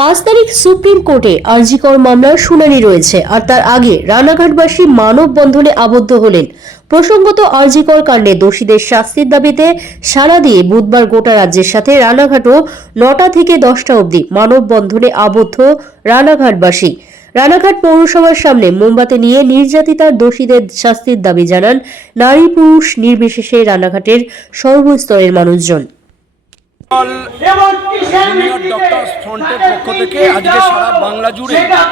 5 তারিখ সুপ্রিম কোর্টে আরজি কর মামলার শুনানি রয়েছে, আর তার আগে রানাঘাটবাসী মানববন্ধনে আবদ্ধ হলেন। প্রসঙ্গত, আরজি কর কাণ্ডে দোষীদের শাস্তির দাবিতে সাড়া দিয়ে বুধবার গোটা রাজ্যের সাথে রানাঘাটও 9টা থেকে 10টা অবধি মানববন্ধনে আবদ্ধ রানাঘাটবাসী। রানাঘাট পৌরসভার সামনে মোমবাতি নিয়ে নির্যাতিতার দোষীদের শাস্তির দাবি জানান নারী পুরুষ নির্বিশেষে রানাঘাটের সর্বস্তরের মানুষজন। জুনিয়র ডক্টরস ফ্রন্টের পক্ষ থেকে আজকে সারা বাংলা জুড়ে রাত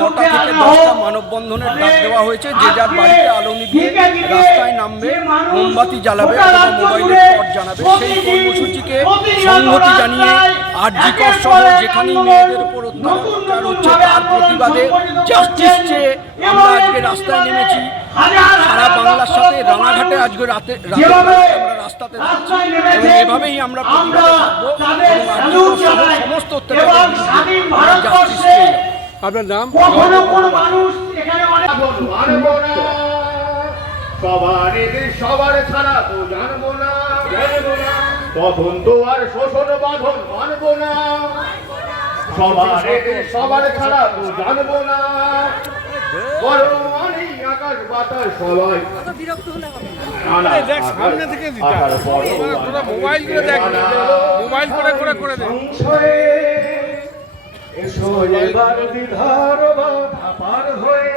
9টা থেকে 10টা মানববন্ধনের ডাক দেওয়া হয়েছে। যে যার বাড়িতে আলো নিভিয়ে রাস্তায় নামবে, মোমবাতি জ্বালাবে অথবা মোবাইলের পট জানাবে। সেই কর্মসূচিকে সংহতি জানিয়ে আরজি কর সহ যেখানেই মেয়েদের উপর অত্যাচার হচ্ছে তার প্রতিবাদে জাস্টিস চেয়ে আমরা আজকে রাস্তায় নেমেছি। সারা বাংলার সাথে রানাঘাটে আজকে রাতে আমরা রাস্তাতে যাচ্ছি এবং এভাবেই আমরা প্রতিবাদে থাকবো এবং আরজি কর সহ সমস্ত অত্যাচারের বিরুদ্ধে আমরা জাস্টিস চেয়ে যাব। আপনার নাম? সবার ছাড়া তো জানবো না, তখন তো আর শোষণ বাঁধন মানবো না। সবার ছাড়া তো জানবো না, আকাশ বাতাস সবাই সামনে থেকে মোবাইল করে দেখ, মোবাইল করে দেখ। এসো এবার দ্বিধার বাধা পার হয়ে,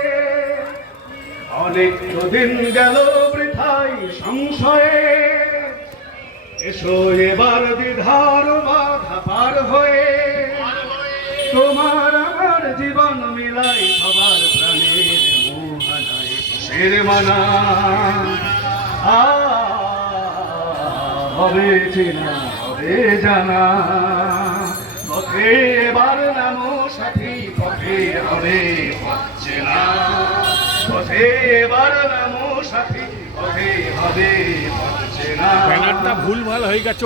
অনেক দিন গেল বৃথাই সংশয়ে। এসো এবার দ্বিধার বাধা পার হয়ে, তোমার আমার জীবন মিলাই সবার প্রাণের মোহনায় শের মানা হবে চেনা হবে জানা। পথে এবার নামো সাথী, পথে হবে চেনা। পথে এবার নামো সাথী, পথে হবে চেনা। ব্যানারটা ভুল ভাল হয়ে গেছে।